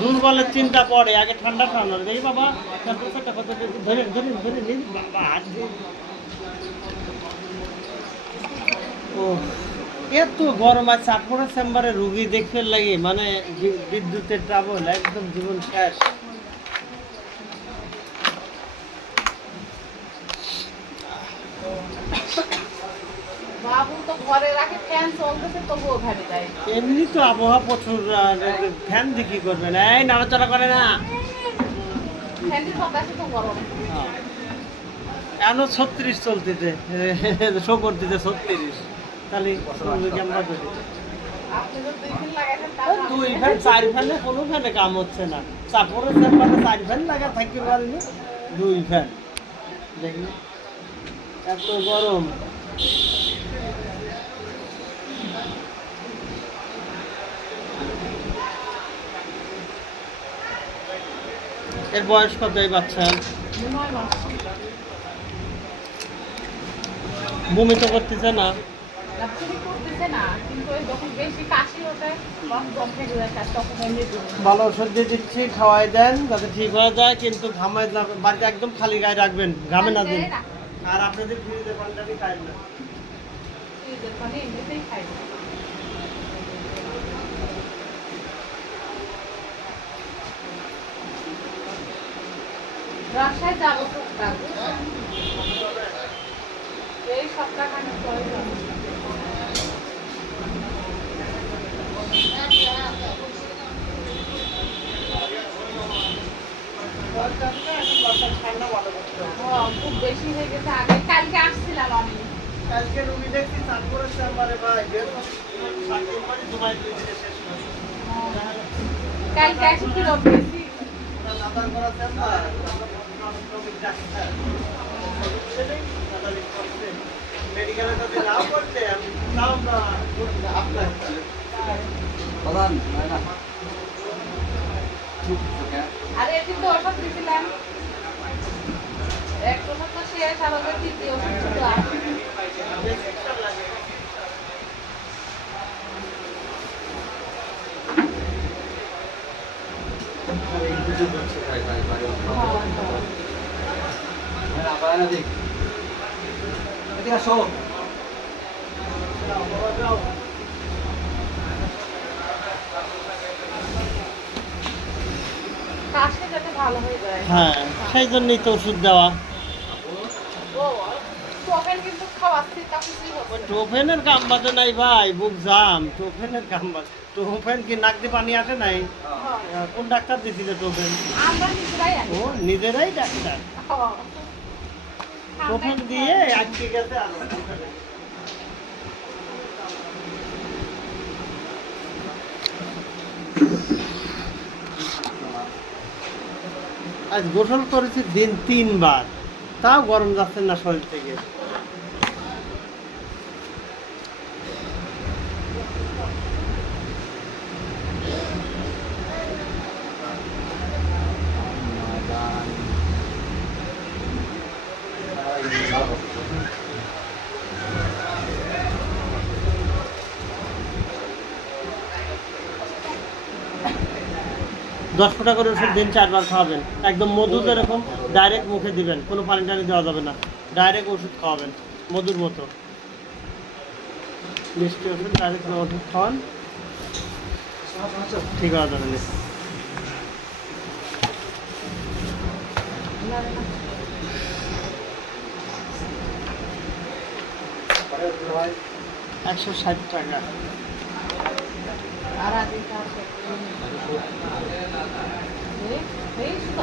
দুর্বলের চিন্তা পড়ে, আগে ঠান্ডা ঠান্ডা দেখি বাবা টেম্পারেচারটা কত, ধরে ধরে ধরে নিন বাবা হাত দিয়ে। ও এত গরম আছে, আপনার চেম্বারে রুগী দেখতে লাগে মানে বিদ্যুতের ট্রাবল, একদম জীবন শেষ। এমনি তো আবহাওয়া প্রচুর, ফ্যান দিয়ে কি করবেন, এই নাড়াচড়া করে না। এখন 36 চলতেছে, শো করতেছে 36, তাহলে দুই ফ্যান 4 ফ্যানে কোনো ফ্যানে কাম হচ্ছে না। চাপড়ের চেম্বারে 4 ফ্যান লাগা থাকতে পারিনি, 2 ফ্যান। দেখি এত গরম। এর বয়স কত এই বাচ্চার? বমি তো করতেছে না? ভালো ওষুধ দিয়ে দিচ্ছি, খাওয়াই দেন যাতে ঠিক হয়ে যায়, কিন্তু ঘামায় বাড়িতে একদম খালি গায়ে রাখবেন, ঘামে না দিন। আর আপনাদের ফ্রিজের পানিটা খাই না। রাজশাহী যাবো এই সপ্তাহখানেক পরে যাবো। খুব বেশি হয়ে গেছে, আগে কালকে আসছিলাম আমি। কালকে রুগী দেখছি তারপরে চেম্বারে ভাই কালকে এসে কি রোগ গেছি মেডিকেলে যদি নাও করতে নাও আপনার আরে এটি তো ওষুধ দিয়েছিলাম, এক ওষুধ তো শেষ, আর ওদের তৃতীয় ওষুধ ছিল কাশে যাতে ভালো হয়ে যায়। হ্যাঁ, সেই জন্যই তো ওষুধ দেওয়া। টোফেনের কাম বাজে নাই ভাই, বুক জাম, টোফেনের কাম বাজে। টোফেন কি নাক দিয়ে পানি আসে নাই? কোন ডাক্তার দিছিল টোফেন? ও নিজেরাই ডাক্তার, টোফেন দিয়ে আটকে গেছে। আজ গোসল করেছি দিন 3 বার, তাও গরম যাচ্ছে না শরীর থেকে। দশ ফোঁটা করে ওষুধ দিন 4 বার খাওয়াবেন, একদম মধু যেরকম ডাইরেক্ট মুখে দিবেন, কোনো পানি টানি দেওয়া যাবে না, ডাইরেক্ট ওষুধ খাওয়াবেন মধুর মতো। মিষ্টি ওষুধ ডাইরেক্ট ওষুধ খাওয়ান, ঠিক হওয়া যাবে না। 160 টাকা। আর আগে কাজ করতে এই শুধু